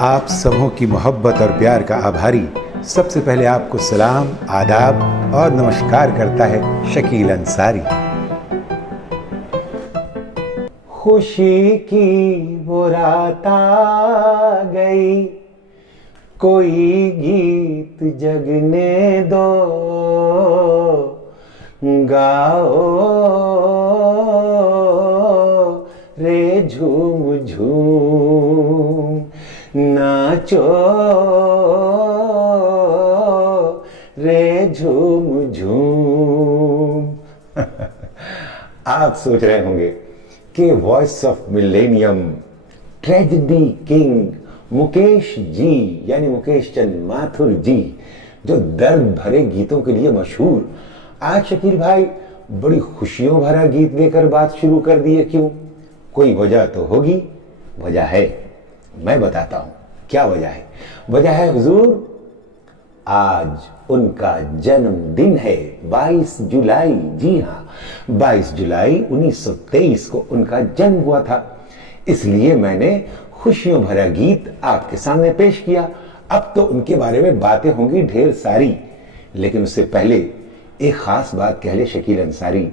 आप सबों की मोहब्बत और प्यार का आभारी सबसे पहले आपको सलाम, आदाब और नमस्कार करता है शकील अंसारी। खुशी की वो रात आ गई, कोई गीत जगने दो, गाओ रे झूम झूम, नाचो रे झूम झूम। आप सोच रहे होंगे कि voice of millennium, tragedy king Mukesh ji यानी मुकेश चंद माथुर जी, जो दर्द भरे गीतों के लिए मशहूर, आज शकील भाई बड़ी खुशियों भरा गीत लेकर बात शुरू कर दिए। क्यों? कोई वजह तो होगी। वजह है, मैं बताता हूं क्या वजह है। वजह है हुजूर, आज उनका जन्मदिन है, 22 जुलाई। जी हाँ, 22 जुलाई 1923 को उनका जन्म हुआ था। इसलिए मैंने खुशियों भरा गीत आपके सामने पेश किया। अब तो उनके बारे में बातें होंगी ढेर सारी, लेकिन उससे पहले एक खास बात कह ले शकील अंसारी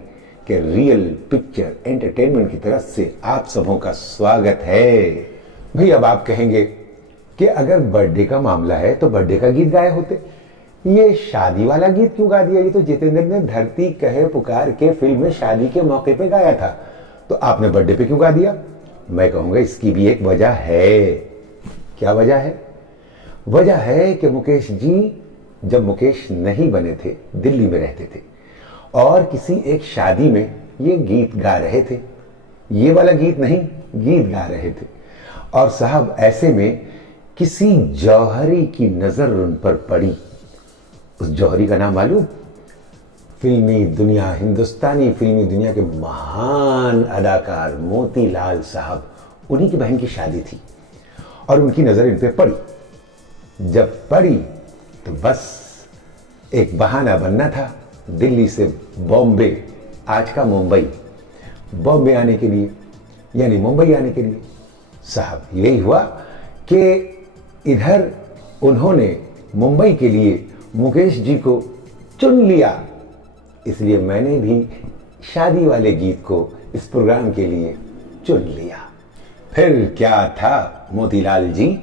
कि रियल पिक्चर एंटरटेनमेंट की तरफ से आप सबों का स्वागत है। भाई अब आप कहेंगे कि अगर बर्थडे का मामला है तो बर्थडे का गीत गाए होते, ये शादी वाला गीत क्यों गा दिया? ये तो जितेंद्र ने धरती कहे पुकार के फिल्म में शादी के मौके पे गाया था, तो आपने बर्थडे पे क्यों गा दिया? मैं कहूंगा इसकी भी एक वजह है। क्या वजह है? वजह है कि मुकेश जी जब मुकेश नहीं बने थे, दिल्ली में रहते थे और किसी एक शादी में ये गीत गा रहे थे। ये वाला गीत नहीं, गीत गा रहे थे। और साहब ऐसे में किसी जौहरी की नजर उन पर पड़ी। उस जौहरी का नाम मालूम? फिल्मी दुनिया, हिंदुस्तानी फिल्मी दुनिया के महान अदाकार मोतीलाल साहब, उन्हीं की बहन की शादी थी और उनकी नजर इन पे पड़ी। जब पड़ी तो बस एक बहाना बनना था दिल्ली से बॉम्बे, आज का मुंबई, बॉम्बे आने के लिए यानी मुंबई आने के लिए। साहब यही हुआ कि इधर उन्होंने मुंबई के लिए मुकेश जी को चुन लिया। इसलिए मैंने भी शादी वाले गीत को इस प्रोग्राम के लिए चुन लिया। फिर क्या था, मोतीलाल जी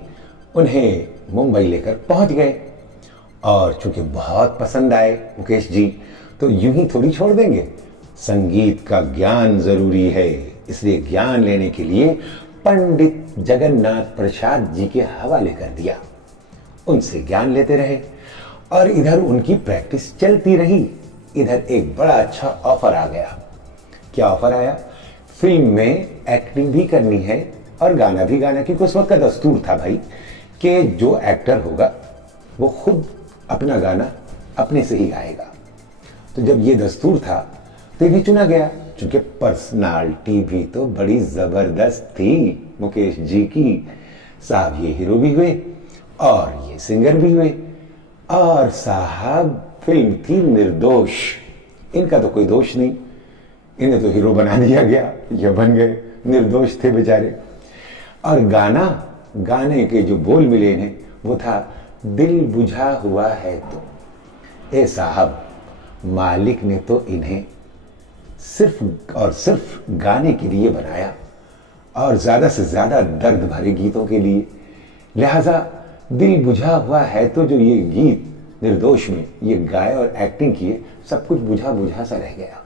उन्हें मुंबई लेकर पहुंच गए और चूंकि बहुत पसंद आए मुकेश जी, तो यूं ही थोड़ी छोड़ देंगे। संगीत का ज्ञान जरूरी है, इसलिए ज्ञान लेने के लिए पंडित जगन्नाथ प्रसाद जी के हवाले कर दिया। उनसे ज्ञान लेते रहे और इधर उनकी प्रैक्टिस चलती रही। इधर एक बड़ा अच्छा ऑफर आ गया। क्या ऑफर आया? फिल्म में एक्टिंग भी करनी है और गाना भी गाना, क्योंकि उस वक्त का दस्तूर था भाई कि जो एक्टर होगा वो खुद अपना गाना अपने से ही गाएगा। तो जब ये दस्तूर था तो भी चुना गया, क्योंकि पर्सनालिटी भी तो बड़ी जबरदस्त थी मुकेश जी की। साहब ये हीरो भी हुए और ये सिंगर भी हुए और साहब फिल्म थी निर्दोष। इनका तो कोई दोष नहीं, इन्हें तो हीरो बना दिया गया, ये बन गए, निर्दोष थे बेचारे। और गाना, गाने के जो बोल मिले इन्हें वो था दिल बुझा हुआ है तो। ए साहब, मालिक ने तो इन्हें सिर्फ और सिर्फ गाने के लिए बनाया और ज्यादा से ज्यादा दर्द भरे गीतों के लिए। लिहाजा दिल बुझा हुआ है तो जो ये गीत निर्दोष में ये गाए और एक्टिंग किए, सब कुछ बुझा बुझा सा रह गया,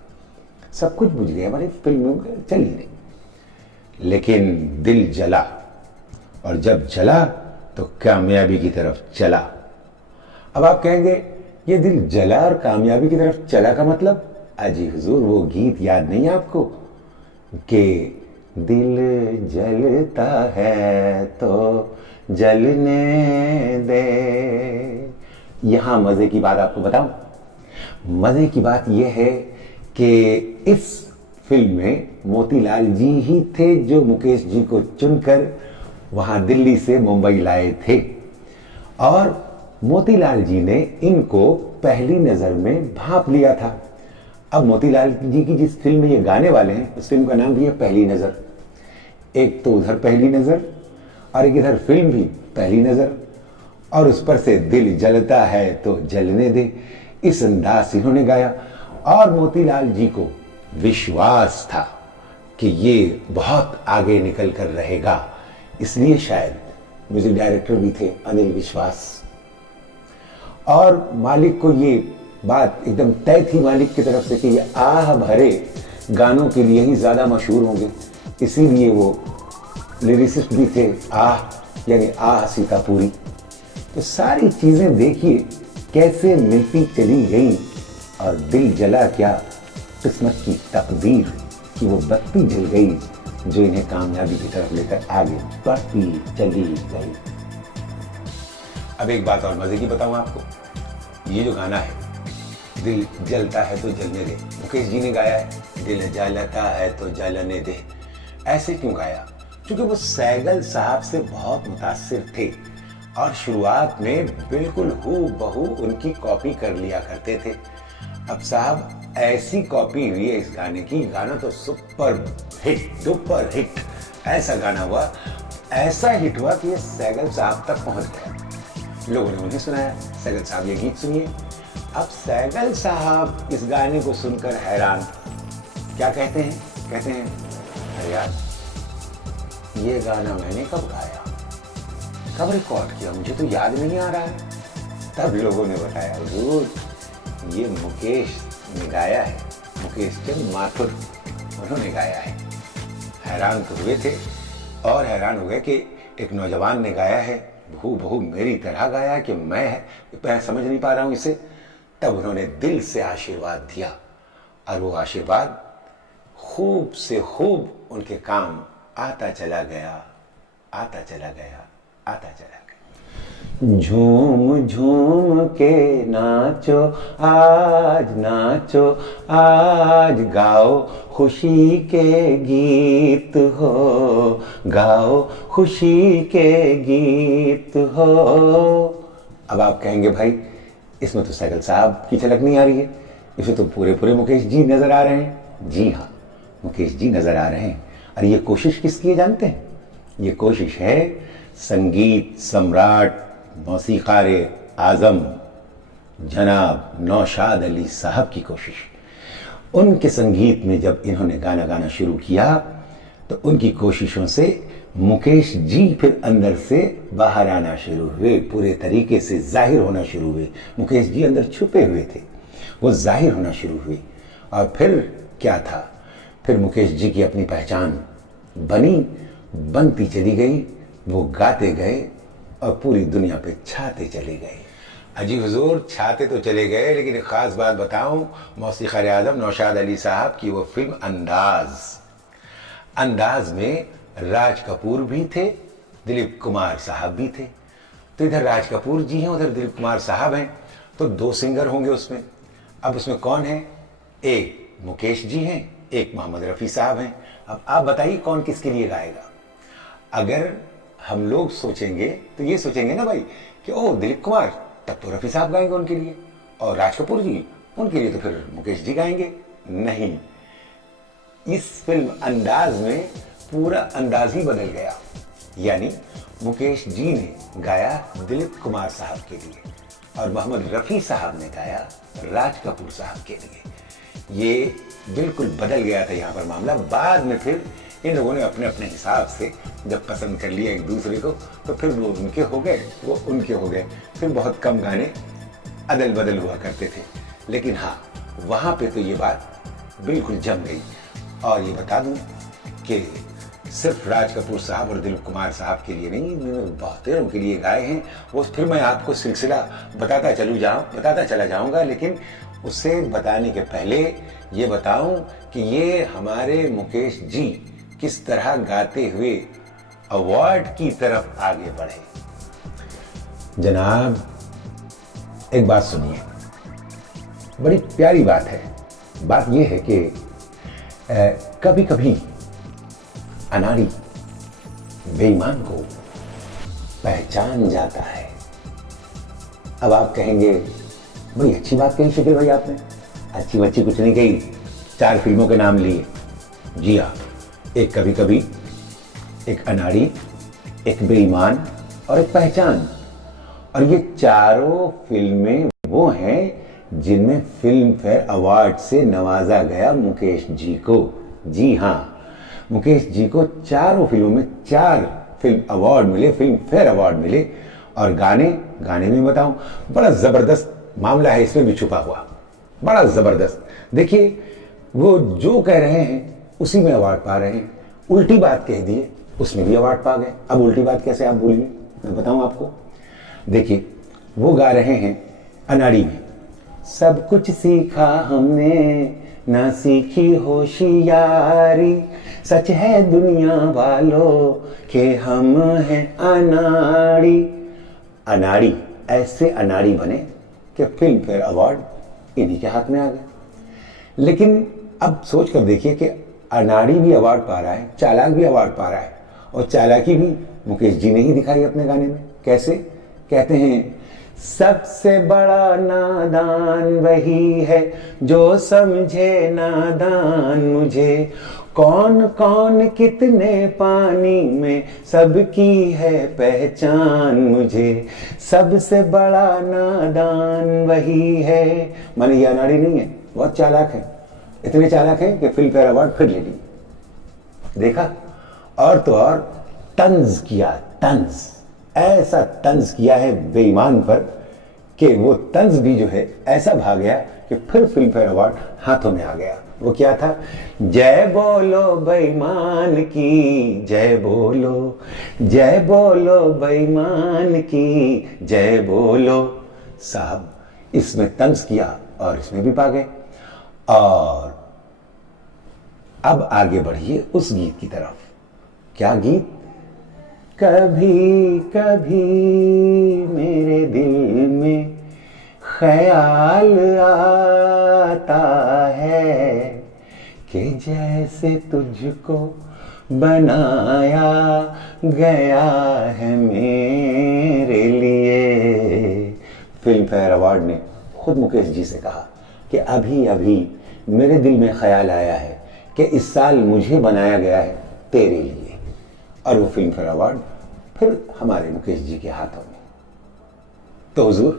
सब कुछ बुझ गया, हमारी फिल्म चली नहीं। लेकिन दिल जला और जब जला तो कामयाबी की तरफ चला। अब आप कहेंगे ये दिल जला और कामयाबी की तरफ चला का मतलब? अजी हुजूर वो गीत याद नहीं आपको कि दिल जलता है तो जलने दे। यहां मजे की बात आपको बताऊं, मजे की बात यह है कि इस फिल्म में मोतीलाल जी ही थे जो मुकेश जी को चुनकर वहां दिल्ली से मुंबई लाए थे और मोतीलाल जी ने इनको पहली नजर में भांप लिया था। अब मोतीलाल जी की जिस फिल्म में ये गाने वाले हैं, उस फिल्म का नाम भी है पहली नजर। एक तो उधर पहली नजर और एक इधर फिल्म भी पहली नजर, और उस पर से दिल जलता है तो जलने दे, इस अंदाज से इन्होंने गाया। और मोतीलाल जी को विश्वास था कि ये बहुत आगे निकल कर रहेगा, इसलिए शायद म्यूजिक डायरेक्टर भी थे अनिल विश्वास। और मालिक को ये बात एकदम तय थी मालिक की तरफ से कि ये आह भरे गानों के लिए ही ज्यादा मशहूर होंगे, इसीलिए वो लिरिसिस्ट भी थे, आह यानी आह सीतापुरी। तो सारी चीजें देखिए कैसे मिलती चली गई, और दिल जला क्या किस्मत की तकदीर कि वो बत्ती जल गई जो इन्हें कामयाबी की तरफ लेकर आगे बढ़ती चली गई। अब एक बात और मजे की बताऊं आपको, ये जो गाना है दिल जलता है तो जलने दे, मुकेश जी ने गाया है। दिल जलता है तो जलने दे, ऐसे क्यों गाया? क्योंकि वो सैगल साहब से बहुत मुतासिर थे और शुरुआत में बिल्कुल हूबहू उनकी कॉपी कर लिया करते थे। अब साहब ऐसी कॉपी हुई है इस गाने की, गाना तो सुपर हिट ऐसा गाना हुआ, ऐसा हिट हुआ कि ये सैगल साहब तक पहुंच गया। लोगों ने उन्हें सुनाया, सैगल साहब ये गीत सुनिए। अब सैगल साहब इस गाने को सुनकर हैरान, क्या कहते हैं? कहते हैं अरे यार ये गाना मैंने कब गाया, कब रिकॉर्ड किया, मुझे तो याद नहीं आ रहा है। तब लोगों ने बताया हुजूर ये मुकेश ने गाया है, मुकेश चंद माथुर उन्होंने गाया है। हैरान तो हुए थे और हैरान हो गए कि एक नौजवान ने गाया है, बहू मेरी तरह गाया कि मैं समझ नहीं पा रहा हूं इसे। तब उन्होंने दिल से आशीर्वाद दिया और वो आशीर्वाद खूब से खूब उनके काम आता चला गया, आता चला गया, आता चला गया। झूम झूम के नाचो आज गाओ खुशी के गीत हो, गाओ खुशी के गीत हो। अब आप कहेंगे भाई इसमें तो सैगल साहब की झलक नहीं आ रही है, इसमें तो पूरे मुकेश जी नजर आ रहे हैं। जी हाँ, मुकेश जी नजर आ रहे हैं। और ये कोशिश किसकी है जानते हैं? ये कोशिश है संगीत सम्राट मौसीक़ारे आज़म जनाब नौशाद अली साहब की कोशिश। उनके संगीत में जब इन्होंने गाना गाना शुरू किया तो उनकी कोशिशों से मुकेश जी फिर अंदर से बाहर आना शुरू हुए, पूरे तरीके से जाहिर होना शुरू हुए। मुकेश जी अंदर छुपे हुए थे, वो जाहिर होना शुरू हुए। और फिर क्या था, फिर मुकेश जी की अपनी पहचान बनती चली गई, वो गाते गए और पूरी दुनिया पे छाते चले गए। अजी हुजूर छाते तो चले गए, लेकिन एक खास बात बताऊं, मौसीक़ारे आज़म नौशाद अली साहब की वो फिल्म अंदाज में राज कपूर भी थे, दिलीप कुमार साहब भी थे। तो इधर राज कपूर जी हैं, उधर दिलीप कुमार साहब हैं, तो दो सिंगर होंगे उसमें। अब उसमें कौन है? एक मुकेश जी हैं, एक मोहम्मद रफ़ी साहब हैं। अब आप बताइए कौन किसके लिए गाएगा? अगर हम लोग सोचेंगे तो ये सोचेंगे ना भाई कि ओ दिलीप कुमार, तब तो रफ़ी साहब गाएंगे उनके लिए, और राज कपूर जी उनके लिए तो फिर मुकेश जी गाएंगे। नहीं, इस फिल्म अंदाज में पूरा अंदाज ही बदल गया। यानी मुकेश जी ने गाया दिलीप कुमार साहब के लिए और मोहम्मद रफ़ी साहब ने गाया राज कपूर साहब के लिए। ये बिल्कुल बदल गया था यहाँ पर मामला। बाद में फिर इन लोगों ने अपने अपने हिसाब से जब पसंद कर लिया एक दूसरे को, तो फिर वो उनके हो गए, वो उनके हो गए। फिर बहुत कम गाने अदल बदल हुआ करते थे, लेकिन हाँ वहाँ पे तो ये बात बिल्कुल जम गई। और ये बता दूं कि सिर्फ राज कपूर साहब और दिलीप कुमार साहब के लिए नहीं, बहुतेरों के लिए गाए हैं वो। फिर मैं आपको सिलसिला बताता चला जाऊंगा, लेकिन उसे बताने के पहले ये बताऊं कि ये हमारे मुकेश जी किस तरह गाते हुए अवार्ड की तरफ आगे बढ़े। जनाब एक बात सुनिए, बड़ी प्यारी बात है। बात यह है कि कभी कभी अनाड़ी बेईमान को पहचान जाता है। अब आप कहेंगे बड़ी अच्छी बात कही शकील भाई आपने। अच्छी बच्ची कुछ नहीं कही, 4 फिल्मों के नाम लिए। जी हाँ, एक कभी कभी, एक अनाड़ी, एक बेईमान और एक पहचान। और ये चारों फिल्में वो हैं जिनमें फिल्म फेयर अवार्ड से नवाजा गया मुकेश जी को। जी हाँ, मुकेश जी को चारों फिल्मों में 4 फिल्म अवार्ड मिले, फिल्म फेयर अवार्ड मिले। और गाने में बताऊं, बड़ा जबरदस्त मामला है इसमें भी छुपा हुआ, बड़ा जबरदस्त। देखिए, वो जो कह रहे हैं उसी में अवार्ड पा रहे हैं। उल्टी बात कह दिए, उसमें भी अवार्ड पा गए। अब उल्टी बात कैसे आप भूलेंगे, मैं बताऊं आपको। देखिए, वो गा रहे हैं अनाड़ी में, सब कुछ सीखा हमने ना सीखी होशियारी, सच है दुनिया वालों के हम हैं अनाड़ी। अनाड़ी, ऐसे अनाड़ी बने कि फिल्म फेयर अवार्ड इन्हीं के हाथ में आ गए। लेकिन अब सोच कर देखिए कि अनाड़ी भी अवार्ड पा रहा है, चालाक भी अवार्ड पा रहा है, और चालाकी भी मुकेश जी ने ही दिखाई अपने गाने में। कैसे? कहते हैं, सबसे बड़ा नादान वही है जो समझे नादान मुझे, कौन कौन कितने पानी में सबकी है पहचान मुझे, सबसे बड़ा नादान वही है। माने ये अनाड़ी नहीं है, बहुत चालाक है। इतने चालाक है कि फिल्म फेयर अवार्ड फिर ले ली। देखा? और तो और तंज किया, तंज, ऐसा तंज किया है बेईमान पर कि वो तंज भी जो है ऐसा भाग गया कि फिर फिल्म फेयर अवार्ड हाथों में आ गया। वो क्या था? जय बोलो बेईमान की, जय बोलो, जय बोलो बेईमान की, जय बोलो। साहब, इसमें तंज किया और इसमें भी पा गए। और अब आगे बढ़िए उस गीत की तरफ। क्या गीत? कभी कभी मेरे दिल में ख्याल आता है कि जैसे तुझको बनाया गया है मेरे लिए। फिल्म फेयर अवार्ड ने खुद मुकेश जी से कहा कि अभी अभी मेरे दिल में ख्याल आया है कि इस साल मुझे बनाया गया है तेरे लिए। और वो फिल्म फेयर अवार्ड फिर हमारे मुकेश जी के हाथों में। तो हुजूर,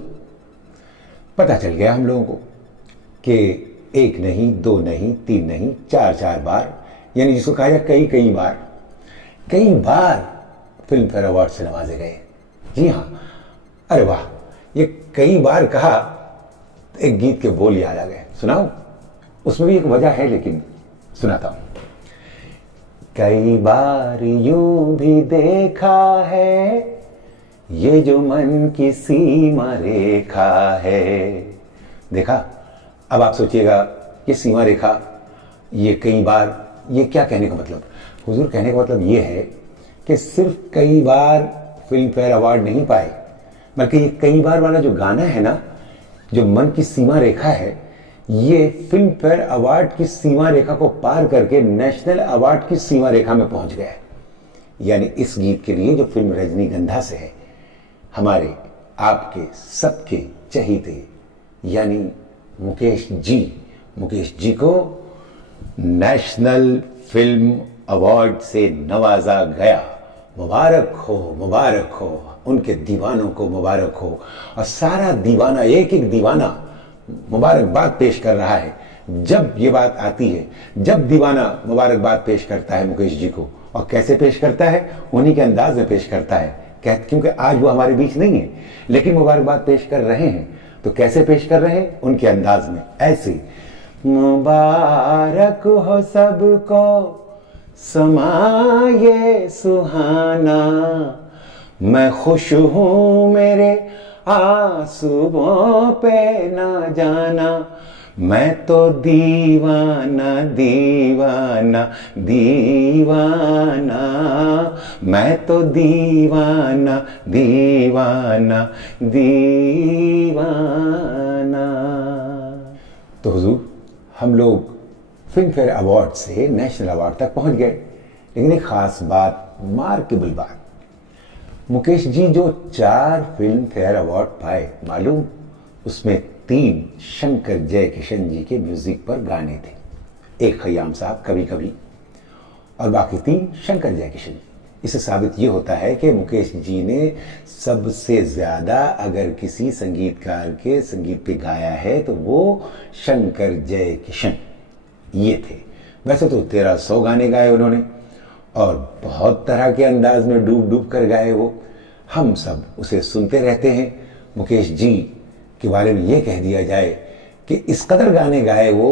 पता चल गया हम लोगों को कि 1 नहीं, 2 नहीं, 3 नहीं, 4 बार, यानी जिसको कहा जाए कई बार फिल्म फेयर अवार्ड से नवाजे गए। जी हाँ, अरे वाह, ये कई बार कहा, एक गीत के बोल याद आ गए। सुनाओ? उसमें भी एक वजह है, लेकिन सुनाता हूं। कई बार यूं भी देखा है ये जो मन की सीमा रेखा है। देखा? अब आप सोचिएगा, ये सीमा रेखा, ये कई बार, ये क्या कहने का मतलब? हुजूर, कहने का मतलब ये है कि सिर्फ कई बार फिल्म फेयर अवार्ड नहीं पाए, बल्कि ये कई बार वाला जो गाना है ना, जो मन की सीमा रेखा है, ये फिल्म फेयर अवार्ड की सीमा रेखा को पार करके नेशनल अवार्ड की सीमा रेखा में पहुंच गया है। यानी इस गीत के लिए जो फिल्म रजनीगंधा से है, हमारे आपके सबके चहीते यानी मुकेश जी को नेशनल फिल्म अवार्ड से नवाजा गया। मुबारक हो, मुबारक हो, उनके दीवानों को मुबारक हो। और सारा दीवाना, एक एक दीवाना मुबारकबाद पेश कर रहा है। जब ये बात आती है, जब दीवाना मुबारकबाद पेश करता है मुकेश जी को, और कैसे पेश करता है? उन्हीं के अंदाज में पेश करता है। क्योंकि आज वो हमारे बीच नहीं है, लेकिन मुबारकबाद पेश कर रहे हैं। तो कैसे पेश कर रहे हैं? उनके अंदाज में, ऐसे। मुबारक हो सबको समाये सुहाना, मैं खुश हूं मेरे आंसुओं पे ना जाना, मैं तो दीवाना दीवाना दीवाना, मैं तो दीवाना दीवाना दीवाना। तो हुजूर, हम लोग फिल्म फेयर अवार्ड से नेशनल अवार्ड तक पहुंच गए। लेकिन एक खास बात, मार्केबल बात, मुकेश जी जो 4 फिल्म फेयर अवार्ड पाए, मालूम? उसमें 3 शंकर जयकिशन जी के म्यूजिक पर गाने थे। एक खयाम साहब कभी कभी, और बाकी 3 शंकर जयकिशन जी। इससे साबित ये होता है कि मुकेश जी ने सबसे ज़्यादा अगर किसी संगीतकार के संगीत पे गाया है तो वो शंकर जयकिशन ये थे। वैसे तो 1300 गाने गाए उन्होंने और बहुत तरह के अंदाज में डूब डूब कर गाए वो। हम सब उसे सुनते रहते हैं। मुकेश जी के बारे में ये कह दिया जाए कि इस कदर गाने गाए वो,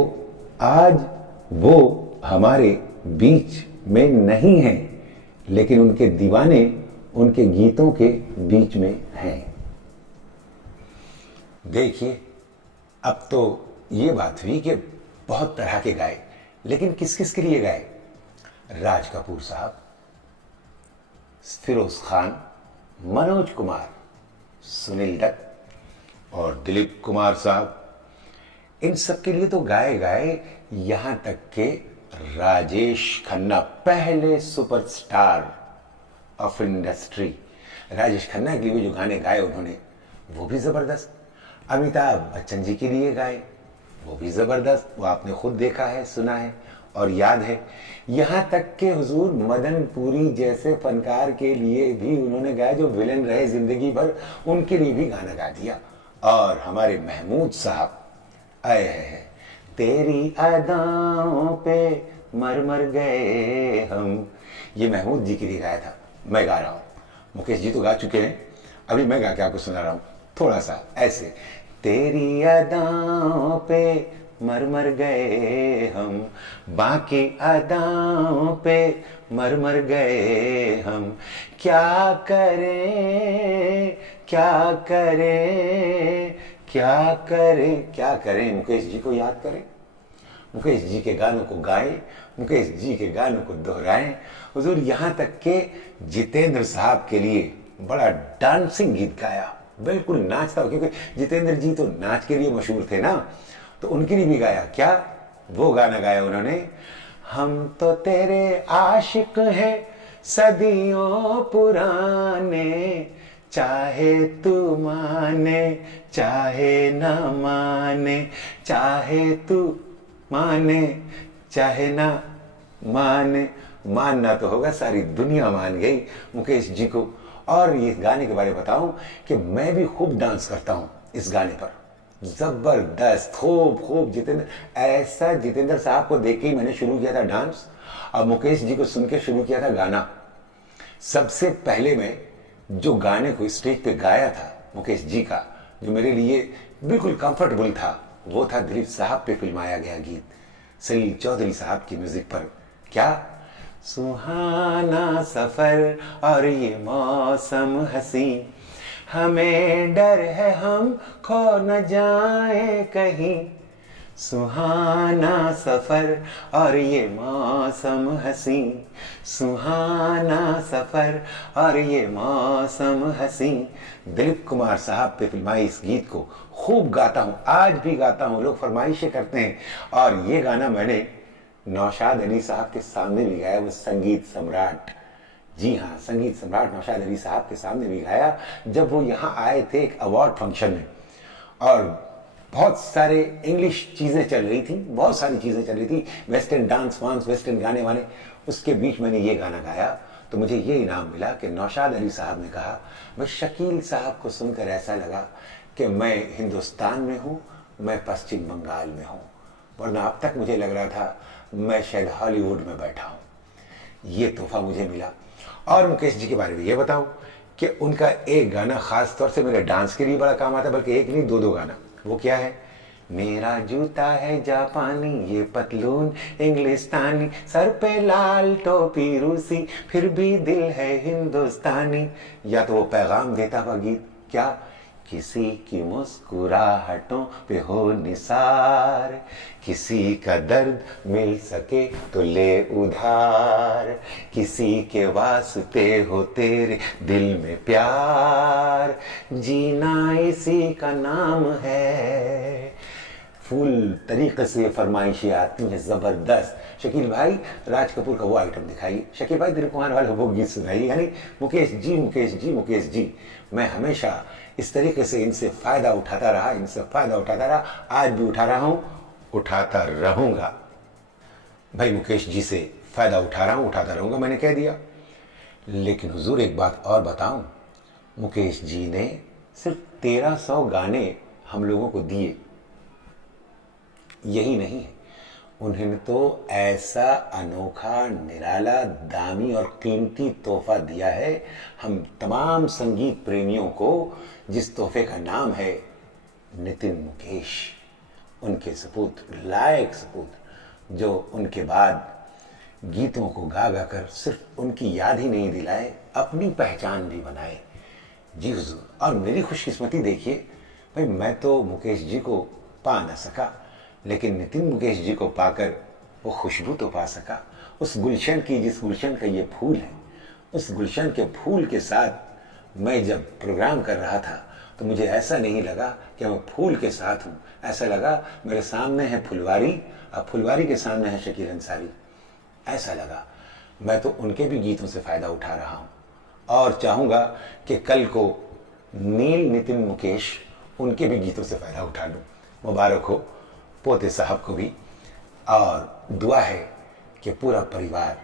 आज वो हमारे बीच में नहीं हैं, लेकिन उनके दीवाने उनके गीतों के बीच में हैं। देखिए, अब तो ये बात हुई कि बहुत तरह के गाए, लेकिन किस किस के लिए गाए? राज कपूर साहब, फिरोज खान, मनोज कुमार, सुनील दत्त और दिलीप कुमार साहब, इन सब के लिए तो गाए गाए। यहां तक के राजेश खन्ना, पहले superstar of industry, Rajesh Khanna के लिए भी जो गाने गाए उन्होंने वो भी जबरदस्त। अमिताभ बच्चन जी के लिए गाए वो भी जबरदस्त, वो आपने खुद देखा है, सुना है और याद है। यहां तक के हुजूर मदन पुरी जैसे फनकार के लिए भी उन्होंने गाया, जो विलेन रहे जिंदगी भर, उनके लिए भी गाना गा दिया। और हमारे महमूद साहब आए हैं, तेरी अदाओं पे मर मर गए हम, ये महमूद जी के लिए गाया था। मैं गा रहा हूं, मुकेश जी तो गा चुके हैं, अभी मैं गा के आपको सुना रहा हूं थोड़ा सा ऐसे। तेरी अदाओं पे मर मर गए हम, बाकी अदाओं पे मर मर गए हम, क्या करें क्या करें क्या करें क्या करें। मुकेश जी को याद करें, मुकेश जी के गानों को गाएं, मुकेश जी के गानों को दोहराएं। हुजूर यहाँ तक के जितेंद्र साहब के लिए बड़ा डांसिंग गीत गाया, बिल्कुल नाचता, क्योंकि जितेंद्र जी तो नाच के लिए मशहूर थे ना, तो उनके लिए भी गाया। क्या वो गाना गाया उन्होंने, हम तो तेरे आशिक हैं सदियों पुराने, चाहे तू माने चाहे ना माने, चाहे तू माने चाहे ना माने। मानना तो होगा, सारी दुनिया मान गई मुकेश जी को। और ये गाने के बारे में बताऊं कि मैं भी खूब डांस करता हूं इस गाने पर, जबरदस्त, खूब खूब। ऐसा जितेंद्र साहब को देख के ही मैंने शुरू किया था डांस, और मुकेश जी को सुन के शुरू किया था गाना। सबसे पहले मैं जो गाने को स्टेज पे गाया था मुकेश जी का, जो मेरे लिए बिल्कुल कंफर्टेबल था, वो था दिलीप साहब पे फिल्माया गया गीत, सलील चौधरी साहब की म्यूजिक पर। क्या सुहाना सफर और ये मौसम हसी, हमें डर है हम खो न जाए कहीं, सुहाना सफर और ये मौसम हसी, सुहाना सफर और ये मौसम हसी। दिलीप कुमार साहब पे फिल्माई इस गीत को खूब गाता हूं, आज भी गाता हूं, लोग फरमाइशें करते हैं। और ये गाना मैंने नौशाद अली साहब के सामने भी गाया, वो संगीत सम्राट, जी हाँ, संगीत सम्राट नौशाद अली साहब के सामने भी गाया, जब वो यहाँ आए थे एक अवार्ड फंक्शन में। और बहुत सारे इंग्लिश चीज़ें चल रही थी, बहुत सारी चीज़ें चल रही थी, वेस्टर्न डांस वांस, वेस्टर्न गाने वाने, उसके बीच मैंने ये गाना गाया तो मुझे ये इनाम मिला कि नौशाद अली साहब ने कहा, मैं शकील साहब को सुनकर ऐसा लगा कि मैं हिंदुस्तान में हूँ, मैं पश्चिम बंगाल में हूँ, वरना अब तक मुझे लग रहा था मैं शायद हॉलीवुड में बैठा हूँ। ये तोहफा मुझे मिला। और मुकेश जी के बारे में ये बताऊं कि उनका एक गाना खास तौर से मेरे डांस के लिए बड़ा काम आता है, बल्कि एक नहीं दो गाना। वो क्या है, मेरा जूता है जापानी, ये पतलून इंग्लिस्तानी, सर पे लाल टोपी रूसी, फिर भी दिल है हिंदुस्तानी। या तो वो पैगाम देता हुआ गीत, क्या किसी की मुस्कुराहटों पे हो निसार, किसी का दर्द मिल सके तो ले उधार, किसी के वास्ते हो तेरे दिल में प्यार, जीना इसी का नाम है। फुल तरीके से फरमाइशें आती हैं, जबरदस्त। शकील भाई राज कपूर का वो आइटम दिखाइए, शकील भाई दिलीप कुमार वाला वो गीत सुनाइए, यानी मुकेश जी मुकेश जी मुकेश जी। मैं हमेशा इस तरीके से इनसे फायदा उठाता रहा, इनसे फायदा उठाता रहा, आज भी उठा रहा हूं, उठाता रहूंगा। भाई मुकेश जी से फायदा उठा रहा हूं, उठाता रहूंगा, मैंने कह दिया। लेकिन हुजूर एक बात और बताऊं, मुकेश जी ने सिर्फ 1300 गाने हम लोगों को दिए। यही नहीं है, उन्होंने तो ऐसा अनोखा, निराला, दामी और कीमती तोहफा दिया है हम तमाम संगीत प्रेमियों को, जिस तोहफे का नाम है नितिन मुकेश। उनके सपूत, लायक सपूत, जो उनके बाद गीतों को गा गा कर सिर्फ उनकी याद ही नहीं दिलाए, अपनी पहचान भी बनाए। जी हुजूर, और मेरी खुशकिस्मती देखिए भाई, मैं तो मुकेश जी को पा ना सका, लेकिन नितिन मुकेश जी को पाकर वो खुशबू तो पा सका, उस गुलशन की, जिस गुलशन का ये फूल है, उस गुलशन के फूल के साथ मैं जब प्रोग्राम कर रहा था तो मुझे ऐसा नहीं लगा कि मैं फूल के साथ हूँ, ऐसा लगा मेरे सामने है फुलवारी और फुलवारी के सामने है शकील अंसारी। ऐसा लगा मैं तो उनके भी गीतों से फ़ायदा उठा रहा हूँ और चाहूँगा कि कल को नील नितिन मुकेश उनके भी गीतों से फ़ायदा उठा लूँ। मुबारक हो पोते साहब को भी, और दुआ है कि पूरा परिवार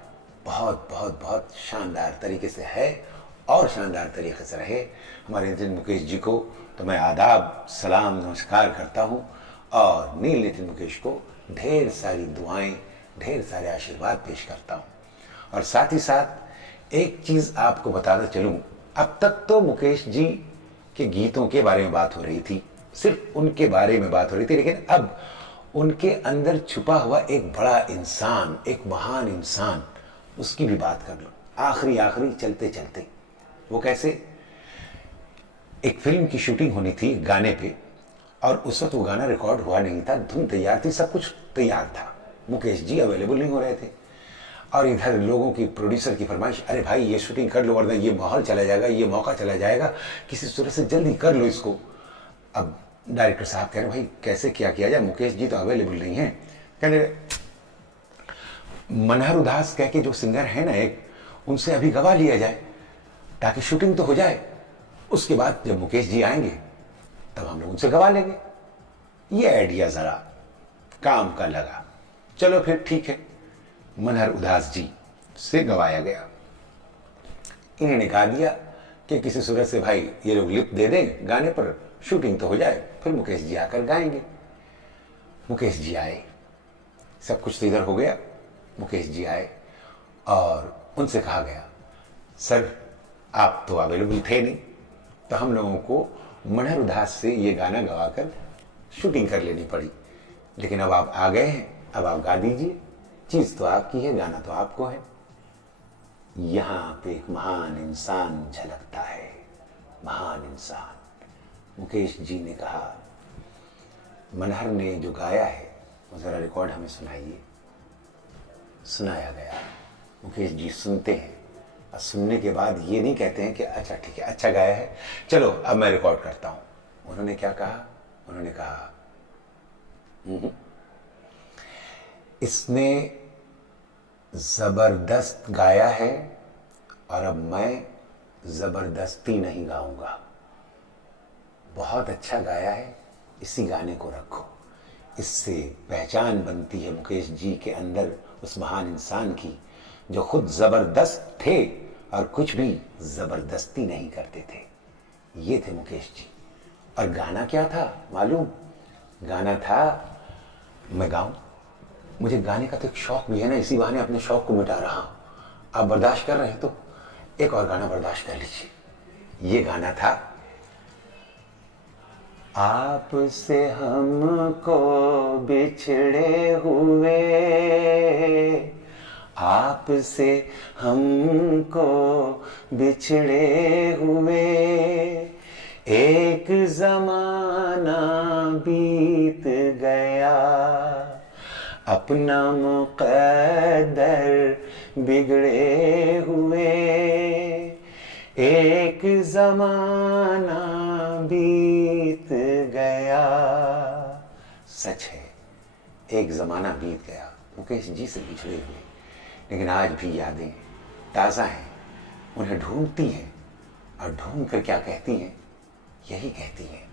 बहुत बहुत बहुत शानदार तरीके से है और शानदार तरीके से रहे। हमारे नितिन मुकेश जी को तो मैं आदाब, सलाम, नमस्कार करता हूँ, और नील नितिन मुकेश को ढेर सारी दुआएं, ढेर सारे आशीर्वाद पेश करता हूँ। और साथ ही साथ एक चीज़ आपको बताता चलूँ, अब तक तो मुकेश जी के गीतों के बारे में बात हो रही थी, सिर्फ उनके बारे में बात हो रही थी, लेकिन अब उनके अंदर छुपा हुआ एक बड़ा इंसान, एक महान इंसान, उसकी भी बात कर लो आखिरी चलते चलते। वो कैसे? एक फिल्म की शूटिंग होनी थी गाने पे, और उस वक्त वो गाना रिकॉर्ड हुआ नहीं था, धुन तैयार थी, सब कुछ तैयार था, मुकेश जी अवेलेबल नहीं हो रहे थे, और इधर लोगों की, प्रोड्यूसर की फरमाइश, अरे भाई ये शूटिंग कर लो वरना ये माहौल चला जाएगा, ये मौका चला जाएगा, किसी सूरत से जल्दी कर लो इसको। अब डायरेक्टर साहब कह रहे भाई कैसे क्या किया जाए, मुकेश जी तो अवेलेबल नहीं है। कह रहे मनहर उदास कह के जो सिंगर है ना एक, उनसे अभी गवा लिया जाए ताकि शूटिंग तो हो जाए, उसके बाद जब मुकेश जी आएंगे तब हम लोग उनसे गवा लेंगे। ये आइडिया जरा काम का लगा, चलो फिर ठीक है, मनहर उदास जी से गवाया गया। इन्होंने कहा दिया कि किसी सूरत से भाई ये लोग लिप दे दें गाने पर, शूटिंग तो हो जाए, फिर मुकेश जी आकर गाएंगे। मुकेश जी आए, सब कुछ तो इधर हो गया, मुकेश जी आए और उनसे कहा गया सर आप तो अवेलेबल थे नहीं, तो हम लोगों को मनहर उदास से ये गाना गवाकर शूटिंग कर लेनी पड़ी, लेकिन अब आप आ गए हैं, अब आप गा दीजिए, चीज़ तो आपकी है, गाना तो आपको है। यहाँ पे एक महान इंसान झलकता है, महान इंसान। मुकेश जी ने कहा मनहर ने जो गाया है वो ज़रा रिकॉर्ड हमें सुनाइए। सुनाया गया, मुकेश जी सुनते हैं, और सुनने के बाद ये नहीं कहते हैं कि अच्छा ठीक है, अच्छा गाया है, चलो अब मैं रिकॉर्ड करता हूँ। उन्होंने क्या कहा? उन्होंने कहा इसने ज़बरदस्त गाया है और अब मैं ज़बरदस्ती नहीं गाऊंगा, बहुत अच्छा गाया है, इसी गाने को रखो। इससे पहचान बनती है मुकेश जी के अंदर उस महान इंसान की, जो खुद ज़बरदस्त थे और कुछ भी ज़बरदस्ती नहीं करते थे। ये थे मुकेश जी। और गाना क्या था मालूम? गाना था, मैं गाऊं, मुझे गाने का तो एक शौक भी है ना, इसी बहाने अपने शौक को मिटा रहा हूं। आप बर्दाश्त कर रहे हैं तो एक और गाना बर्दाश्त कर लीजिए। ये गाना था, आपसे हमको बिछड़े हुए, आपसे हमको बिछड़े हुए, एक जमाना बीत गया, अपना मुक़द्दर बिगड़े हुए, एक जमाना बीत गया। सच है, एक जमाना बीत गया, मुकेश जी से बिछड़े हुए, लेकिन आज भी यादें ताज़ा हैं, उन्हें ढूंढती हैं, और ढूंढ कर क्या कहती हैं? यही कहती हैं।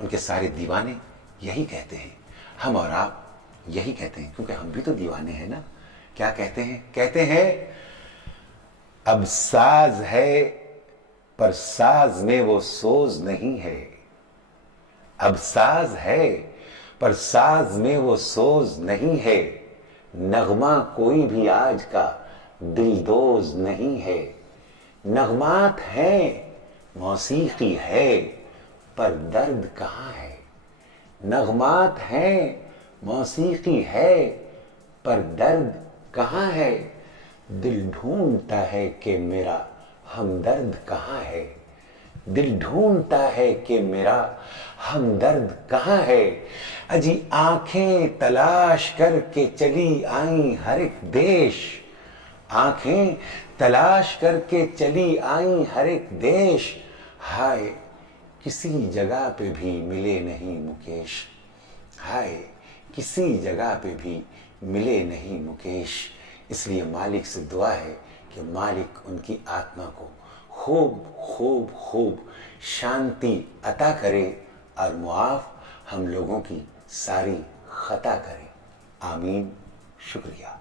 उनके सारे दीवाने यही कहते हैं, हम और आप यही कहते हैं, क्योंकि हम भी तो दीवाने हैं ना। क्या कहते हैं? कहते हैं अब साज है पर साज में वो सोज नहीं है। अब साज है पर साज में वो सोज नहीं है। नगमा कोई भी आज का दिलदोज नहीं है। नगमात हैं, मौसीकी है, पर दर्द कहाँ है। नगमात हैं, मौसीकी है, पर दर्द कहाँ है। दिल ढूंढता है कि मेरा हमदर्द कहाँ है। दिल ढूंढता है कि मेरा हमदर्द कहाँ है। अजी आंखें तलाश करके चली आई हर एक देश। आंखें तलाश करके चली आई हर एक देश। हाय किसी जगह पे भी मिले नहीं मुकेश। हाय किसी जगह पे भी मिले नहीं मुकेश। इसलिए मालिक से दुआ है कि मालिक उनकी आत्मा को खूब खूब खूब शांति अता करे और मुआफ हम लोगों की सारी खता करे। आमीन। शुक्रिया।